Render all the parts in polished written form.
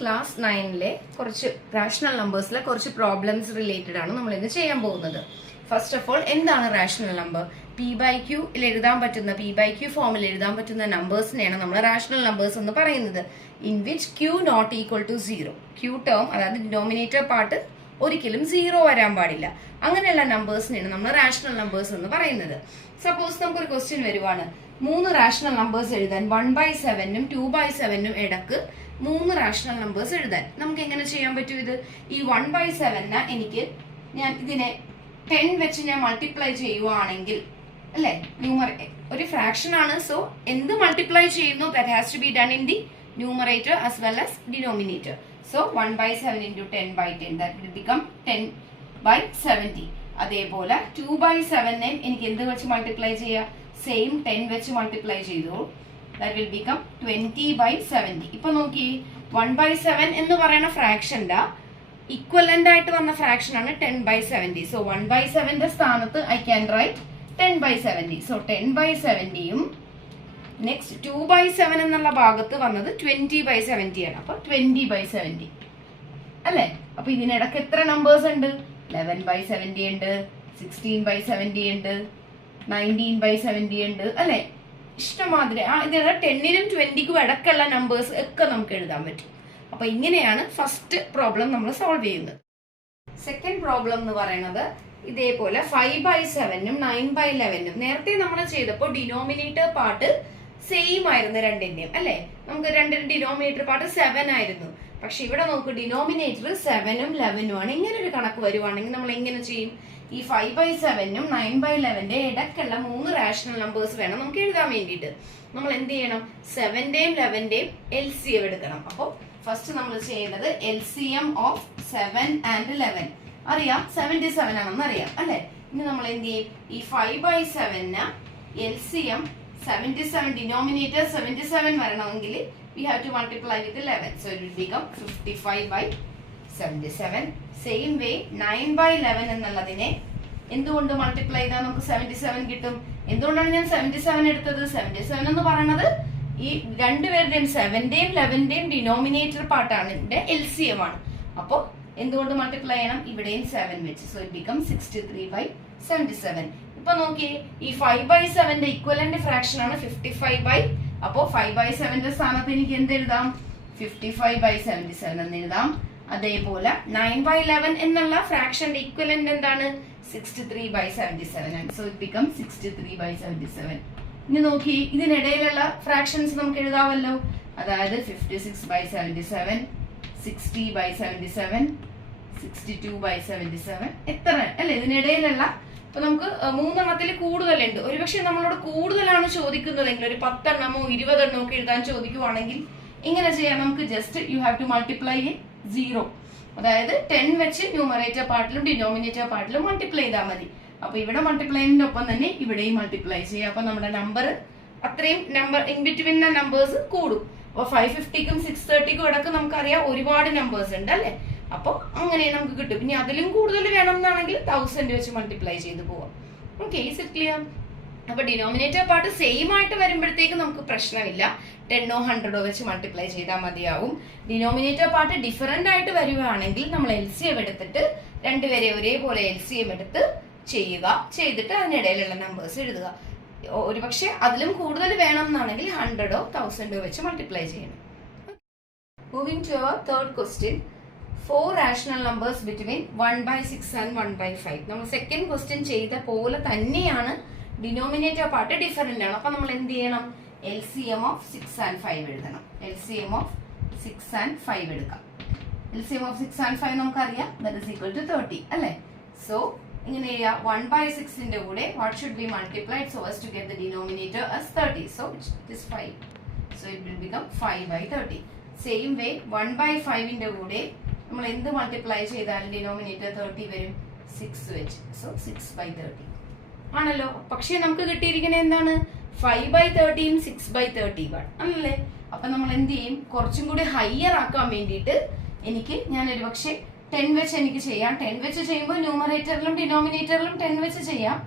Class 9-ലെ കുറച്ച് rational നമ്പേഴ്സിലെ കുറച്ച് problems related ആണ് നമ്മൾ ഇന്ന് ചെയ്യാൻ പോകുന്നത്. ഫസ്റ്റ് ഓഫ് ഓൾ, എന്താണ് റാഷണൽ നമ്പർ? P/Q എഴുതാൻ പറ്റുന്ന P/Q ഫോമിൽ എഴുതാൻ പറ്റുന്ന നമ്പേഴ്സിനെയാണ് നമ്മൾ റാഷണൽ നമ്പേഴ്സ് എന്ന് പറയുന്നത്. In which Q not equal to 0. Q term, അതായത് ഡിനോമിനേറ്റർ പാർട്ട് ഒരിക്കലും 0 വരാൻ പാടില്ല. അങ്ങനെയുള്ള നമ്പേഴ്സിനെയാണ് നമ്മൾ റാഷണൽ നമ്പേഴ്സ് എന്ന് പറയുന്നത്. സപ്പോസ് നമുക്കൊരു ക്വസ്റ്റ്യൻ വരുവാണ്, 3 റാഷണൽ നമ്പേഴ്സ് എഴുതാൻ 1/7-ഉം 2/7-ഉം ഇടക്ക് 3 റാഷണൽ നമ്പേഴ്സ് എഴുതാൻ നമുക്ക് എങ്ങനെ ചെയ്യാൻ പറ്റും? ഇത് ഈ 1/7-നെ എനിക്ക് ഞാൻ ഇതിനെ 10 വെച്ച് ഞാൻ മൾട്ടിപ്ലൈ ചെയ്യുവാണെങ്കിൽ, അല്ലെ, ഒരു ഫ്രാക്ഷൻ ആണ്. സോ എന്ത് മൾട്ടിപ്ലൈ ചെയ്യുന്നു, that has to be done in the numerator as well as denominator. So 1/7 into 10/10, that will become 10/70. അതേപോലെ 2/7-നെ എനിക്ക് എന്ത് വെച്ച് മൾട്ടിപ്ലൈ ചെയ്യാം? സെയിം 10 വെച്ച് മൾട്ടിപ്ലൈ ചെയ്തു. That will become 20/70. ഇപ്പൊ നോക്കി, 1/7 എന്ന് പറയുന്ന ഫ്രാക്ഷന്റെ ഇക്വലന്റ് ആയിട്ട് വന്ന ഫ്രാക്ഷൻ ആണ് 10/70. സോ 1/7-ന്റെ സ്ഥാനത്ത് ഐ ക്യാൻ റൈറ്റ് 10/70. സോ 10/70-യും നെക്സ്റ്റ് 2/7 എന്നുള്ള ഭാഗത്ത് വന്നത് 20/70 ആണ്. അപ്പൊ 20/70 അല്ലെ? അപ്പൊ ഇതിനിടക്ക് എത്ര നമ്പേഴ്സ് ഉണ്ട്? 11/70 ഉണ്ട്, 16/70 ഉണ്ട്, 19/70 ഉണ്ട്, അല്ലെ? ഇഷ്ടമാതിരി ഇതിന് 10-നും 20-ക്കും ഇടക്കുള്ള നമ്പേഴ്സ് ഒക്കെ നമുക്ക് എഴുതാൻ പറ്റും. അപ്പൊ ഇങ്ങനെയാണ് ഫസ്റ്റ് പ്രോബ്ലം നമ്മൾ സോൾവ് ചെയ്യുന്നത്. സെക്കൻഡ് പ്രോബ്ലം എന്ന് പറയുന്നത് ഇതേപോലെ 5/7-ഉം 9/11-ഉം നേരത്തെ നമ്മൾ ചെയ്തപ്പോൾ ഡിനോമിനേറ്റർ പാർട്ട് സെയിം ആയിരുന്നു രണ്ടിന്റെയും, അല്ലെ? നമുക്ക് രണ്ടിന്റെ ഡിനോമിനേറ്റർ പാർട്ട് 7 ആയിരുന്നു. പക്ഷെ ഇവിടെ നോക്ക്, ഡിനോമിനേറ്റർ 7-ഉം 11-ഉം ആണ്. ഇങ്ങനെ ഒരു കണക്ക് വരുവാണെങ്കിൽ നമ്മൾ എങ്ങനെ ചെയ്യും? ഈ 5/7-ഉം 9/11-ന്റെ ഇടക്കുള്ള 3 റാഷണൽ നമ്പേഴ്സ് വേണം നമുക്ക് എഴുതാൻ വേണ്ടിയിട്ട്. നമ്മൾ എന്ത് ചെയ്യണം? 7-ന്റെയും 11-ന്റെയും LCM എടുക്കണം. അപ്പോൾ ഫസ്റ്റ് നമ്മൾ ചെയ്യുന്നത് LCM ഓഫ് 7 and 11. അറിയാം, 77 ആണെന്ന് അറിയാം, അല്ലെ? ഇനി നമ്മൾ എന്ത് ചെയ്യും? ഈ 5/7-ന് LCM 77, ഡിനോമിനേറ്റർ 77 വരണമെങ്കിൽ we have to multiply with 11. So it will become 55/77. Same way 9/11 എന്നുള്ളതിനെ എന്തുകൊണ്ട് മൾട്ടിപ്ലൈ ചെയ്താൽ നമുക്ക് 77 കിട്ടും? എന്തുകൊണ്ടാണ് ഞാൻ 77 എടുത്തത്? 77 എന്ന് പറയുന്നത് ഈ രണ്ടുപേരുടെയും 7-ന്റെയും 11-ന്റെയും ഡിനോമിനേറ്റർ പാർട്ടാണ്, ഇതിന്റെ LCM ആണ്. അപ്പോ എന്തുകൊണ്ട് മൾട്ടിപ്ലൈ ചെയ്യണം? ഇവിടെയും 7 വെച്ച്. So it become 63/77. ഇപ്പൊ നോക്കിയേ, ഈ 5/7-ന്റെ ഇക്വലന്റ് ഫ്രാക്ഷൻ ആണ് 55. അപ്പോ 5/7-ന്റെ സ്ഥാനത്ത് എനിക്ക് എന്ത് എഴുതാം? 55/77 എന്ന് എഴുതാം. അതേപോലെ 9/11 എന്നുള്ള ഫ്രാക്ഷന്റെ ഇക്വലന്റ് എന്താണ്? 63/77 ആണ്. So it become 63/77. ഇനി നോക്കി, ഇതിനിടയിലുള്ള ഫ്രാക്ഷൻസ് നമുക്ക് എഴുതാമല്ലോ. അതായത് 56/77, 60/77, 62/77, എത്ര അല്ലെ ഇതിനിടയിലുള്ള? ഇപ്പൊ നമുക്ക് 3 എണ്ണത്തിൽ കൂടുതലുണ്ട്. ഒരുപക്ഷെ നമ്മളോട് കൂടുതലാണ് ചോദിക്കുന്നതെങ്കിൽ ഒരു 10 എണ്ണമോ 20 എണ്ണമോ ഒക്കെ എഴുതാൻ ചോദിക്കുവാണെങ്കിൽ ഇങ്ങനെ ചെയ്യാം. നമുക്ക് just you have to multiply 0. അതായത് 10 വെച്ച് ന്യൂമറേറ്റർ പാർട്ടിലും ഡിനോമിനേറ്റർ പാർട്ടിലും മൾട്ടിപ്ലൈ ചെയ്താൽ മതി. അപ്പൊ ഇവിടെ മൾട്ടിപ്ലൈന്റെ ഒപ്പം തന്നെ ഇവിടെയും മൾട്ടിപ്ലൈ ചെയ്യാം. അപ്പൊ നമ്മുടെ നമ്പർ അത്രയും നമ്പർ ഇൻ ബിറ്റ്വീൻ നമ്പേഴ്സ് കൂടും. അപ്പൊ 550-ക്കും 630-ക്കും ഇടക്ക് നമുക്കറിയാം ഒരുപാട് നമ്പേഴ്സ് ഉണ്ട്, അല്ലെ? അപ്പൊ അങ്ങനെ നമുക്ക് കിട്ടും. ഇനി അതിലും കൂടുതൽ വേണം എന്നാണെങ്കിൽ 1000 വെച്ച് മൾട്ടിപ്ലൈ ചെയ്ത് പോവാം. Okay, is it clear? അപ്പൊ ഡിനോമിനേറ്റർ പാർട്ട് സെയിം ആയിട്ട് വരുമ്പോഴത്തേക്ക് നമുക്ക് പ്രശ്നമില്ല. 10-ഓ 100-ഓ വെച്ച് മൾട്ടിപ്ലൈ ചെയ്താൽ മതിയാവും. ഡിനോമിനേറ്റർ പാർട്ട് ഡിഫറന്റ് ആയിട്ട് വരുവാണെങ്കിൽ നമ്മൾ LCM എടുത്തിട്ട് രണ്ടുപേരെ ഒരേപോലെ LCM എടുത്ത് ചെയ്യുക. ചെയ്തിട്ട് അതിനിടയിലുള്ള നമ്പേഴ്സ് എഴുതുക. ഒരുപക്ഷെ അതിലും കൂടുതൽ വേണം എന്നാണെങ്കിൽ 100-ഓ 1000-ഓ വെച്ച് മൾട്ടിപ്ലൈ ചെയ്യണം. Moving to our third question, 4 rational numbers between 1/6 and 1/5. നമ്മൾ സെക്കൻഡ് ക്വസ്റ്റ്യൻ ചെയ്ത പോലെ തന്നെയാണ്, ഡിനോമിനേറ്റർ പാർട്ട് ഡിഫറന്റ് ആണ്. അപ്പൊ നമ്മൾ എന്ത് ചെയ്യണം? LCM ഓഫ് 6 and 5 എഴുതണം. LCM ഓഫ് 6 and 5 എടുക്കാം. LCM ഓഫ് 6 and 5 നമുക്കറിയാം, that is equal to 30, അല്ലെ? സോ ഇങ്ങനെ ചെയ്യാം. 1/6-ന്റെ കൂടെ what should be multiplied so as to get the denominator as 30? So it is 5. So it will become 5/30. Same way 1/5-ന്റെ കൂടെ നമ്മൾ എന്ത് multiply ചെയ്താലും ഡിനോമിനേറ്റർ 30 വരും, 6 വെച്ച്. സോ 6/30 ആണല്ലോ. പക്ഷെ നമുക്ക് കിട്ടിയിരിക്കുന്നത് എന്താണ്? 5/30-യും 6/30 അല്ലേ? അപ്പൊ നമ്മൾ എന്ത് ചെയ്യും? കുറച്ചും കൂടി ഹയർ ആക്കാൻ വേണ്ടിയിട്ട് ഞാൻ ഒരു പക്ഷെ 10 വെച്ച് എനിക്ക് ചെയ്യാം. 10 വെച്ച് ചെയ്യുമ്പോൾ ന്യൂമറേറ്ററിലും ഡിനോമിനേറ്ററിലും 10 വെച്ച് ചെയ്യാം.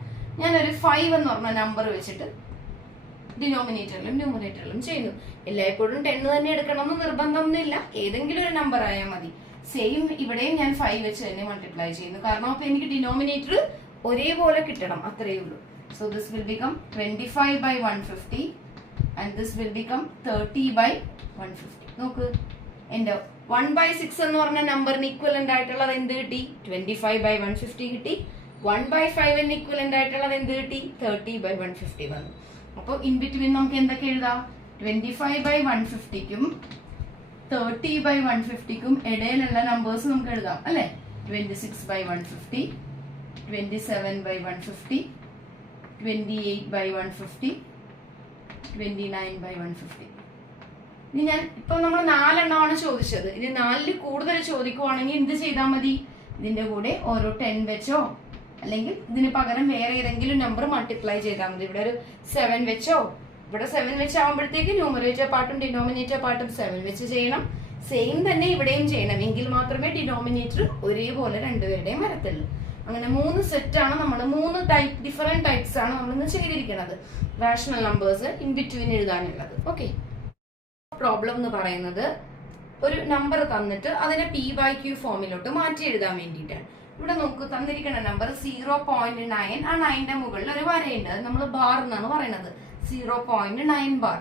ഞാനൊരു 5 എന്ന് പറഞ്ഞ നമ്പർ വെച്ചിട്ട് ഡിനോമിനേറ്ററിലും ന്യൂമറേറ്ററിലും ചെയ്യുന്നു. എല്ലായ്പ്പോഴും 10 തന്നെ എടുക്കണമെന്ന് നിർബന്ധമൊന്നുമില്ല, ഏതെങ്കിലും ഒരു നമ്പർ ആയാൽ മതി. സെയിം ഇവിടെയും ഞാൻ 5 വെച്ച് തന്നെ മൾട്ടിപ്ലൈ ചെയ്യുന്നു, കാരണം അപ്പൊ എനിക്ക് ഡിനോമിനേറ്റർ ഒരേപോലെ കിട്ടണം, അത്രയേ ഉള്ളൂ. So this will become 25 by 150 and this will become 30 by 150. നോക്ക്, എന്റെ 1/6 എന്ന് പറഞ്ഞ നമ്പറിന് ഇക്വലന്റ് ആയിട്ടുള്ളത് എന്ത് കിട്ടി? 25 by 150 കിട്ടി. 1/5 ഇക്വലന്റ് ആയിട്ടുള്ളത് എന്ത് കിട്ടി? 30 by 150 വന്നു. അപ്പോൾ ഇൻ ബിറ്റ്വീൻ നമുക്ക് എന്തൊക്കെ എഴുതാം? 25 by 150ക്കും 30 by 150ക്കും ഇടയിലുള്ള നമ്പേഴ്സ് നമുക്ക് എഴുതാം അല്ലെ? 26 by 150, 27 by 150, 28 by 150, 29 by 150. ഇനി ഞാൻ ഇപ്പൊ നമ്മൾ 4 എണ്ണമാണ് ചോദിച്ചത്. ഇനി 4ൽ കൂടുതൽ ചോദിക്കുവാണെങ്കിൽ എന്ത് ചെയ്താൽ മതി? ഇതിന്റെ കൂടെ ഓരോ 10 വെച്ചോ അല്ലെങ്കിൽ ഇതിന് പകരം വേറെ ഏതെങ്കിലും നമ്പർ മൾട്ടിപ്ലൈ ചെയ്താൽ മതി. ഇവിടെ ഒരു 7 വെച്ചോ, ഇവിടെ 7 വെച്ചാകുമ്പോഴത്തേക്ക് ന്യൂമറേറ്റർ പാർട്ടും ഡിനോമിനേറ്റർ പാർട്ടും 7 വെച്ച് ചെയ്യണം. സെയിം തന്നെ ഇവിടെയും ചെയ്യണം, എങ്കിൽ മാത്രമേ ഡിനോമിനേറ്റർ ഒരേപോലെ രണ്ടുപേരുടെയും വരത്തുള്ളൂ. അങ്ങനെ 3 സെറ്റാണ് നമ്മൾ, 3 ഡിഫറെന്റ് ടൈപ്സ് ആണ് നമ്മൾ ഇന്ന് ചെയ്തിരിക്കുന്നത് റാഷണൽ നമ്പേഴ്സ് ഇൻ ബിറ്റ്വീൻ എഴുതാനുള്ളത്. ഓക്കെ, പ്രോബ്ലം എന്ന് പറയുന്നത് ഒരു നമ്പർ തന്നിട്ട് അതിനെ P/Q ഫോമിലോട്ട് മാറ്റി എഴുതാൻ വേണ്ടിയിട്ടാണ്. ഇവിടെ നമുക്ക് തന്നിരിക്കുന്ന നമ്പർ 0.9, ആ 9ന്റെ മുകളിൽ ഒരു വരയുണ്ട്, അത് നമ്മൾ ബാർ എന്നാണ് പറയുന്നത്. 0.9 ബാർ.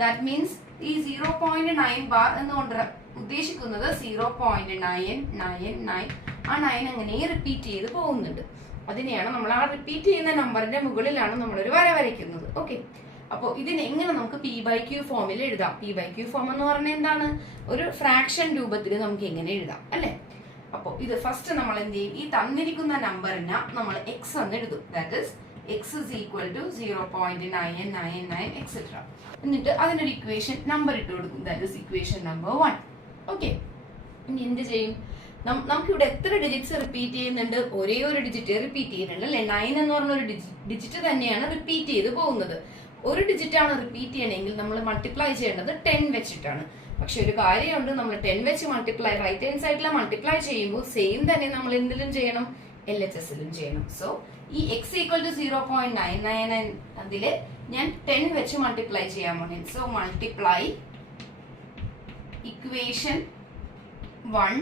ദാറ്റ് മീൻസ് ഈ 0.9 ബാർ എന്നുകൊണ്ട് ഉദ്ദേശിക്കുന്നത് 0.999. ആ 9 അങ്ങനെ റിപ്പീറ്റ് ചെയ്ത് പോകുന്നുണ്ട്. അതിനെയാണ് നമ്മൾ ആ റിപ്പീറ്റ് ചെയ്യുന്ന നമ്പറിന്റെ മുകളിലാണ് നമ്മളൊരു വര വരയ്ക്കുന്നത്. ഓക്കെ, അപ്പോൾ ഇതിനെ എങ്ങനെ നമുക്ക് P/Q ഫോമിൽ എഴുതാം? P/Q ഫോം എന്ന് പറഞ്ഞാൽ എന്താണ്? ഒരു ഫ്രാക്ഷൻ രൂപത്തിൽ നമുക്ക് എങ്ങനെ എഴുതാം അല്ലെ? അപ്പോൾ ഇത് ഫസ്റ്റ് നമ്മൾ എന്ത് ചെയ്യും? ഈ തന്നിരിക്കുന്ന നമ്പറിനെ നമ്മൾ എക്സ് എന്ന് എഴുതും. That is x is equal to 0.999 etcetera. എന്നിട്ട് അതിനൊരു ഇക്വേഷൻ നമ്പർ ഇട്ട് കൊടുക്കും. That is equation number 1. Okay, ഇനി എന്ത് ചെയ്യും? നമുക്ക് ഇവിടെ എത്ര ഡിജിറ്റ്സ് റിപ്പീറ്റ് ചെയ്യുന്നുണ്ട്? ഒരേ ഒരു ഡിജിറ്റ് റിപ്പീറ്റ് ചെയ്യുന്നുണ്ട് അല്ലെ? 9 എന്ന് പറഞ്ഞ ഒരു ഡിജിറ്റ് തന്നെയാണ് റിപ്പീറ്റ് ചെയ്ത് പോകുന്നത്. ഒരു ഡിജിറ്റ് ആണ് റിപ്പീറ്റ് ചെയ്യണമെങ്കിൽ നമ്മൾ മൾട്ടിപ്ലൈ ചെയ്യേണ്ടത് 10 വെച്ചിട്ടാണ്. പക്ഷെ ഒരു കാര്യമുണ്ട്, നമ്മൾ 10 വെച്ച് മൾട്ടിപ്ലൈ റൈറ്റ് ഹാൻഡ് സൈഡിലെ മൾട്ടിപ്ലൈ ചെയ്യുമ്പോൾ സെയിം തന്നെ നമ്മൾ എന്തിലും ചെയ്യണം? LHSലും ചെയ്യണം. സോ ഈ എക്സ് ഈക്വൽ ടു 0.999 അതില് ഞാൻ 10 വെച്ച് മൾട്ടിപ്ലൈ ചെയ്യാൻ പോണേ. സോ മൾട്ടിപ്ലൈ ഇക്വേഷൻ 1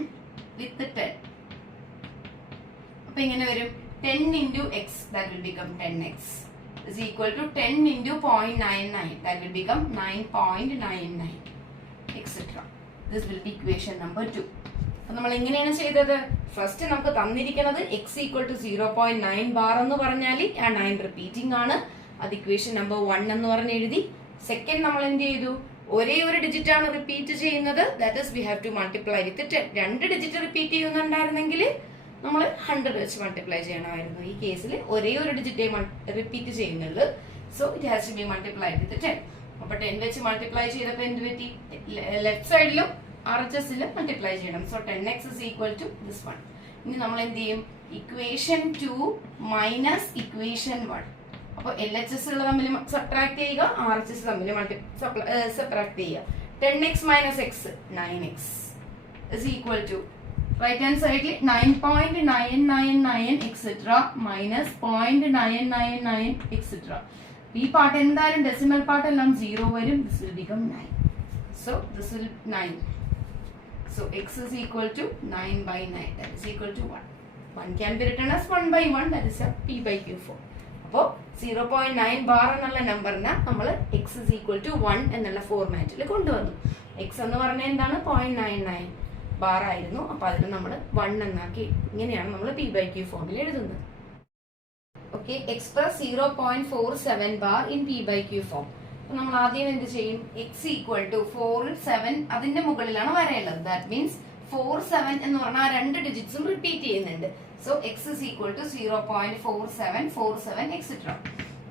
വിത്ത് 10. അപ്പൊ ഇങ്ങനെ വരും 10 into x, that will become 10x is equal to 10 into 0.99, that will become 9.99 etc. This will be equation number 2. അപ്പൊ നമ്മൾ എങ്ങനെയാണ് ചെയ്തത്? ഫസ്റ്റ് നമുക്ക് തന്നിരിക്കുന്നത് x equal to 0.9 ബാർ എന്ന് പറഞ്ഞാൽ ആ 9 റിപ്പീറ്റിംഗ് ആണ്, അത് ഇക്വേഷൻ നമ്പർ 1 എന്ന് പറഞ്ഞ് എഴുതി. സെക്കൻഡ് നമ്മൾ എന്ത് ചെയ്തു? ഒരേ ഒരു ഡിജിറ്റ് ആണ് റിപ്പീറ്റ് ചെയ്യുന്നത്, that is we have to multiply with 10. 2 digit repeat ചെയ്യുന്നുണ്ടായിരുന്നെങ്കിൽ നമ്മൾ 100 വെച്ച് മൾട്ടിപ്ലൈ ചെയ്യണമായിരുന്നു. ഈ കേസിൽ ഒരേ ഒരു ഡിജിറ്റേ റിപ്പീറ്റ് ചെയ്യുന്നുള്ളൂ. So it has to be multiplied with 10. അപ്പൊ 10 വെച്ച് മൾട്ടിപ്ലൈ ചെയ്തപ്പോൾ എന്ത് പറ്റി? ലെഫ്റ്റ് സൈഡിലും RHSലും മൾട്ടിപ്ലൈ ചെയ്യണം. So 10x is equal to this 1. ഇനി നമ്മൾ എന്ത് ചെയ്യും? Equation 2 minus equation 1. അപ്പൊ LHS തമ്മിൽ സബ്ട്രാക്ട് ചെയ്യുക, RHS തമ്മിൽ സബ്ട്രാക്ട് ചെയ്യുക. 10x minus x 9x is equal to right hand സൈഡിൽ 9.999 എക്സെട്ര മൈനസ് 0.999 എക്സെട്ര. ഈ പാർട്ട് എന്തായാലും ഡെസിമൽ പാർട്ട് എല്ലാം 0 വരും. This will become 9. So this will 9. So x is equal to 9 by 9, that is equal to 1. 1 can be written as 1 by 1, that is a P/Q form. അപ്പോൾ 0.9 bar എന്നുള്ള നമ്പറിനെ നമ്മൾ x is equal to 1 എന്നുള്ള ഫോർമാറ്റിൽ കൊണ്ടുവന്നു. x എന്ന് പറഞ്ഞാൽ എന്താണ്? 0.99 ബാർ ആയിരുന്നു. അപ്പൊ അതിന് നമ്മൾ 1 എന്നാക്കി. ഇങ്ങനെയാണ് നമ്മൾ P/Q ഫോമിൽ എഴുതുന്നത്. Okay, express 0.47 bar in P/Q form. നമ്മൾ ആദ്യം എന്ത് ചെയ്യും? എക്സ് ഈക്വൽ ടു 4 7 അതിന്റെ മുകളിലാണ് വരയുള്ളത്. ദാറ്റ് മീൻസ് 4 7 എന്ന് പറഞ്ഞാൽ 2 ഡിജിറ്റ്സും റിപ്പീറ്റ് ചെയ്യുന്നുണ്ട്. So x is equal to 0.4747 etcetera.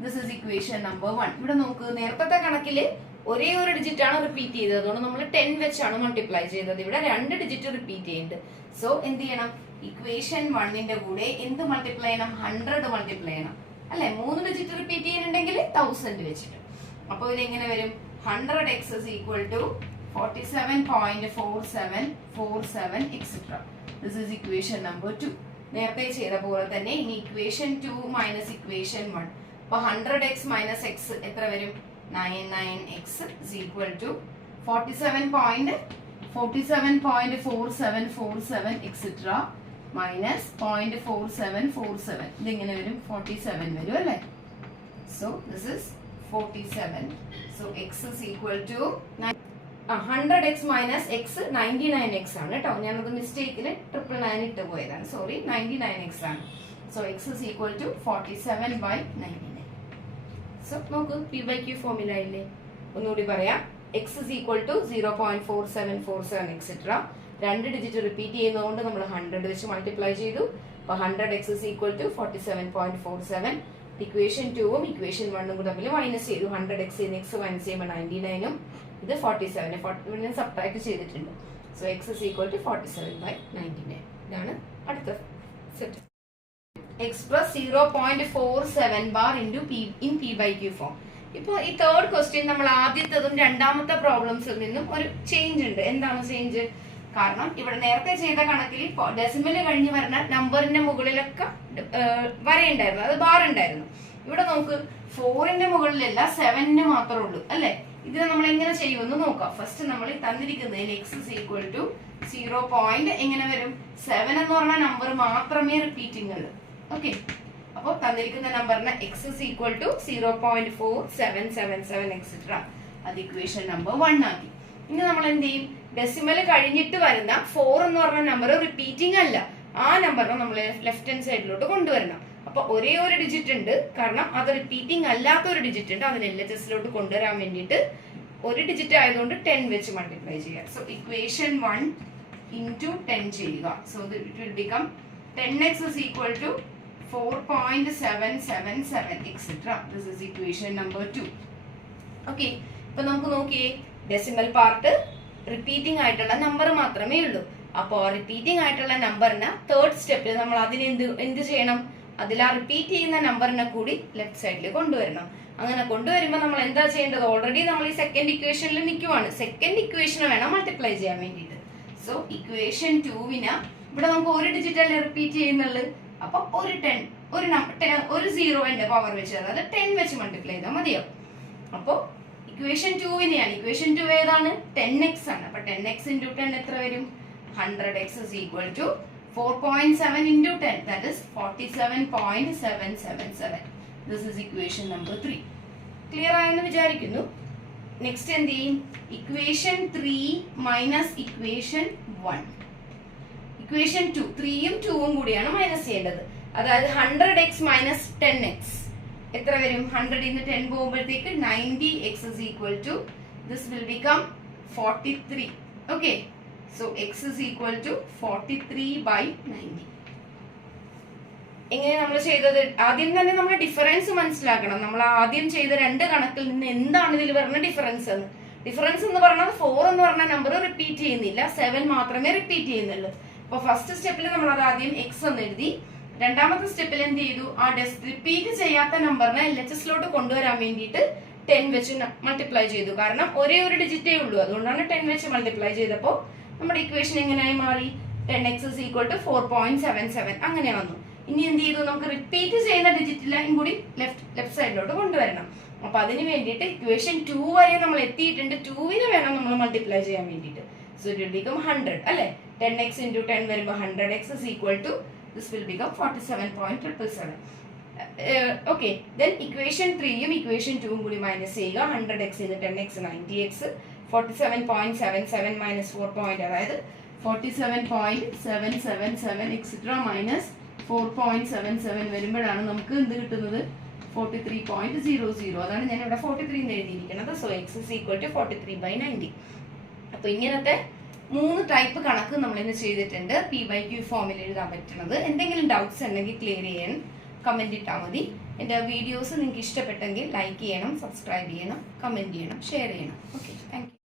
This is equation number 1. ഇവിടെ നോക്ക്, നേരത്തെ കണക്കില് ഒരേ ഒരു ഡിജിറ്റ് ആണ് റിപ്പീറ്റ് ചെയ്തത്, അതുകൊണ്ട് നമ്മൾ 10 വെച്ചാണ് മൾട്ടിപ്ലൈ ചെയ്തത്. ഇവിടെ 2 ഡിജിറ്റ് റിപ്പീറ്റ് ചെയ്യുന്നുണ്ട്. സോ എന്ത് ചെയ്യണം? ഇക്വേഷൻ 1ന്റെ കൂടെ എന്ത് മൾട്ടിപ്ലൈ ചെയ്യണം? 100 മൾട്ടിപ്ലൈ ചെയ്യണം അല്ലെ? 3 ഡിജിറ്റ് റിപ്പീറ്റ് ചെയ്യുന്നുണ്ടെങ്കിൽ 1000 വെച്ചിട്ട്. അപ്പൊ ഇത് എങ്ങനെ വരും? 100x is equal to 47.4747 etc. This is equation number 2. നേരത്തെ ചെയ്ത പോലെ തന്നെ ഇനി ഇക്വേഷൻ 2 മൈനസ് ഇക്വേഷൻ 1. അപ്പൊ 100x മൈനസ് x എത്ര വരും? 99x is equal to 47.4747 etc. minus 0.4747. ഇതിങ്ങനെ വരും 47 വരും അല്ലേ? So this is 47. So x is equal to 100x minus x 99x ആണ് കേട്ടോ. ഞാനത് മിസ്റ്റേക്കില് 999 ഇട്ട് പോയതാണ്. സോറി, 99x ആണ്. So x is equal to 47/99. So നോക്കൂ, p/q ഫോർമുല ഇല്ലേ? ഒന്നുകൂടി പറയാം. x is equal to 0.4747 etc. രണ്ട് ഡിജിറ്റ് റിപ്പീറ്റ് ചെയ്യുന്നതുകൊണ്ട് നമ്മൾ 100 വെച്ച് മൾട്ടിപ്ലൈ ചെയ്തു. അപ്പൊ 100x is equal to 47.47. Equation 2ഉം ഇക്വേഷൻ 1ഉം കൂടെ തമ്മിൽ മൈനസ് ചെയ്തു. 100x x മൈനസ് ചെയ്യുമ്പോൾ 99ഉം ഇത് 47 ഞാൻ സബ്ട്രാക്ട് ചെയ്തിട്ടുണ്ട്. So x is equal to 47/99. ഇതാണ് അടുത്ത set. x plus 0.47 bar into p in p/q form. ഇപ്പോൾ ഈ തേർഡ് ക്വസ്റ്റ്യൻ നമ്മൾ ആദ്യത്തതും രണ്ടാമത്തെ പ്രോബ്ലംസിൽ നിന്നും ഒരു ചേഞ്ച് ഉണ്ട്. എന്താണ് ചേഞ്ച്? കാരണം ഇവിടെ നേരത്തെ ചെയ്ത കണക്കിൽ ഡെസിമല് കഴിഞ്ഞ് വരുന്ന നമ്പറിന്റെ മുകളിലൊക്കെ വരയുണ്ടായിരുന്നു, അത് ബാർ ഉണ്ടായിരുന്നു. ഇവിടെ നമുക്ക് 4ന്റെ മുകളിലല്ല 7ന് മാത്രമേ ഉള്ളൂ അല്ലെ? ഇതിനെ നമ്മൾ എങ്ങനെ ചെയ്യുമെന്ന് നോക്കാം. ഫസ്റ്റ് നമ്മൾ തന്നിരിക്കുന്നതിൽ x is equal to 0. എങ്ങനെ വരും? 7 എന്ന് പറഞ്ഞ നമ്പർ മാത്രമേ റിപ്പീറ്റിംഗ് ഉള്ളൂ. ഓക്കെ, അപ്പോൾ തന്നിരിക്കുന്ന നമ്പറിന് x is equal to 0.4777 etc. അത് ഇക്വേഷൻ നമ്പർ 1 ആക്കി. ഇനി നമ്മൾ എന്ത് ചെയ്യും? ഡെസിമൽ കഴിഞ്ഞിട്ട് വരുന്ന 4 എന്ന് പറഞ്ഞ നമ്പർ റിപ്പീറ്റിംഗ് അല്ല, ആ നമ്പറിനെ നമ്മൾ ലെഫ്റ്റ് ഹാൻഡ് സൈഡിലോട്ട് കൊണ്ടുവരണം. അപ്പൊ ഒരേ ഒരു ഡിജിറ്റ് ഉണ്ട്, കാരണം അത് റിപ്പീറ്റിംഗ് അല്ലാത്ത ഒരു ഡിജിറ്റ് ഉണ്ട്, അതിന് LHSലോട്ട് കൊണ്ടുവരാൻ വേണ്ടിയിട്ട് ഒരു ഡിജിറ്റ് ആയതുകൊണ്ട് 10 വെച്ച് മൾട്ടിപ്ലൈ ചെയ്യുക. സോ ഇക്വേഷൻ 1 into 10 ചെയ്യുക. So it will become 10x is equal to 4.777 etc. This is equation number 2. Okay, ഇപ്പൊ നമുക്ക് നോക്കിയേ, ഡെസിമൽ പാർട്ട് റിപ്പീറ്റിംഗ് ആയിട്ടുള്ള നമ്പർ മാത്രമേ ഉള്ളൂ. അപ്പോൾ റിപ്പീറ്റിംഗ് ആയിട്ടുള്ള നമ്പറിന് തേർഡ് സ്റ്റെപ്പിൽ നമ്മൾ അതിന് എന്ത് ചെയ്യണം? അതിൽ ആ റിപ്പീറ്റ് ചെയ്യുന്ന നമ്പറിനെ കൂടി ലെഫ്റ്റ് സൈഡിൽ കൊണ്ടുവരണം. അങ്ങനെ കൊണ്ടുവരുമ്പോൾ നമ്മൾ എന്താ ചെയ്യേണ്ടത്? ഓൾറെഡി നമ്മൾ ഈ സെക്കൻഡ് ഇക്വേഷനിൽ നിൽക്കുവാണ്. സെക്കൻഡ് ഇക്വേഷനെ വേണം മൾട്ടിപ്ലൈ ചെയ്യാൻ വേണ്ടിയിട്ട്. സോ ഇക്വേഷൻ 2വിന് ഇവിടെ നമുക്ക് ഒരു ഡിജിറ്റ് അല്ലേ റിപ്പീറ്റ് ചെയ്യുന്നുള്ളു. അപ്പൊ ഒരു 10 ഒരു 0ന്റെ പവർ വെച്ച്, അതായത് 10 വെച്ച് മൾട്ടിപ്ലൈ ചെയ്താൽ മതിയോ? അപ്പൊ ഇക്വേഷൻ 2വിനെയാണ്. ഇക്വേഷൻ 2 ഏതാണ്? 10x ആണ്. അപ്പൊ 10x into 10 എത്ര വരും? 100x is equal to 4.7 into 10, that is 47.777. This is equation number 3. Clear ആയെന്ന് വിചാരിക്കുന്നു. നെക്സ്റ്റ് എന്ത് ചെയ്യും? Equation 3 minus equation 1. ഇക്വേഷൻ 2, 3യും 2ഉം കൂടിയാണ് മൈനസ് ചെയ്യേണ്ടത്. അതായത് 100x മൈനസ് 10x എത്ര വരും? 100 ഇന്ന് 10 പോകുമ്പോഴത്തേക്ക് 90x is equal to, this will become 43. Okay, so x is equal to 43/90. എങ്ങനെ നമ്മൾ ചെയ്തത്? ആദ്യം തന്നെ നമ്മൾ ഡിഫറൻസ് മനസ്സിലാക്കണം. നമ്മൾ ആദ്യം ചെയ്ത രണ്ട് കണക്കിൽ നിന്ന് എന്താണ് ഇതിൽ വരുന്ന ഡിഫറൻസ് എന്ന്. ഡിഫറൻസ് എന്ന് പറഞ്ഞാൽ 4 എന്ന് പറഞ്ഞ നമ്പർ റിപ്പീറ്റ് ചെയ്യുന്നില്ല, 7 മാത്രമേ റിപ്പീറ്റ് ചെയ്യുന്നുള്ളൂ. അപ്പൊ ഫസ്റ്റ് സ്റ്റെപ്പിൽ നമ്മൾ അത് ആദ്യം x എന്ന് എഴുതി. രണ്ടാമത്തെ സ്റ്റെപ്പിൽ എന്ത് ചെയ്തു? ആ റിപ്പീറ്റ് ചെയ്യാത്ത നമ്പറിനെ LHSലോട്ട് കൊണ്ടുവരാൻ വേണ്ടിയിട്ട് 10 വെച്ച് മൾട്ടിപ്ലൈ ചെയ്തു. കാരണം ഒരേ ഒരു ഡിജിറ്റേ ഉള്ളൂ, അതുകൊണ്ടാണ് 10 വെച്ച് മൾട്ടിപ്ലൈ ചെയ്തപ്പോൾ നമ്മുടെ ഇക്വേഷൻ എങ്ങനെയായി മാറി? 10x is equal to 4.77 അങ്ങനെ വന്നു. ഇനി എന്ത് ചെയ്തു? നമുക്ക് റിപ്പീറ്റ് ചെയ്യുന്ന ഡിജിറ്റിലും കൂടി ലെഫ്റ്റ് സൈഡിലോട്ട് കൊണ്ടുവരണം. അപ്പൊ അതിന് വേണ്ടിയിട്ട് ഇക്വേഷൻ 2 വരെ നമ്മൾ എത്തിയിട്ടുണ്ട്. 2വിനെ വേണം നമ്മൾ മൾട്ടിപ്ലൈ ചെയ്യാൻ വേണ്ടിയിട്ട്. സോ ഇറ്റ് വിൽ ബിക്കം 100 അല്ലെ? 10x into 10 വരുമ്പോൾ 100x is equal to, this will become 47.777. Okay, then equation 3യും equation 2ഉം കൂടി മൈനസ് ചെയ്യുക. 100x in 10x 90x, 47.77 minus 4. അതായത് 47.777 etc. minus 4.77 വരുമ്പോഴാണ് നമുക്ക് എന്ത് കിട്ടുന്നത്? 43.00. അതാണ് ഞാൻ ഇവിടെ 43 എന്ന് എഴുതിയിരിക്കുന്നത്. So x is equal to 43/90. അപ്പൊ ഇങ്ങനത്തെ 3 ടൈപ്പ് കണക്ക് നമ്മൾ ഇന്ന് ചെയ്തിട്ടുണ്ട്. p/q ഫോമിൽ എഴുതാൻ പറ്റുന്നത്. എന്തെങ്കിലും ഡൗട്ട്സ് ഉണ്ടെങ്കിൽ ക്ലിയർ ചെയ്യാൻ കമന്റ് ഇട്ടാൽ മതി. എൻ്റെ വീഡിയോസ് നിങ്ങൾക്ക് ഇഷ്ടപ്പെട്ടെങ്കിൽ ലൈക്ക് ചെയ്യണം, സബ്സ്ക്രൈബ് ചെയ്യണം, കമന്റ് ചെയ്യണം, ഷെയർ ചെയ്യണം. Okay, thank you.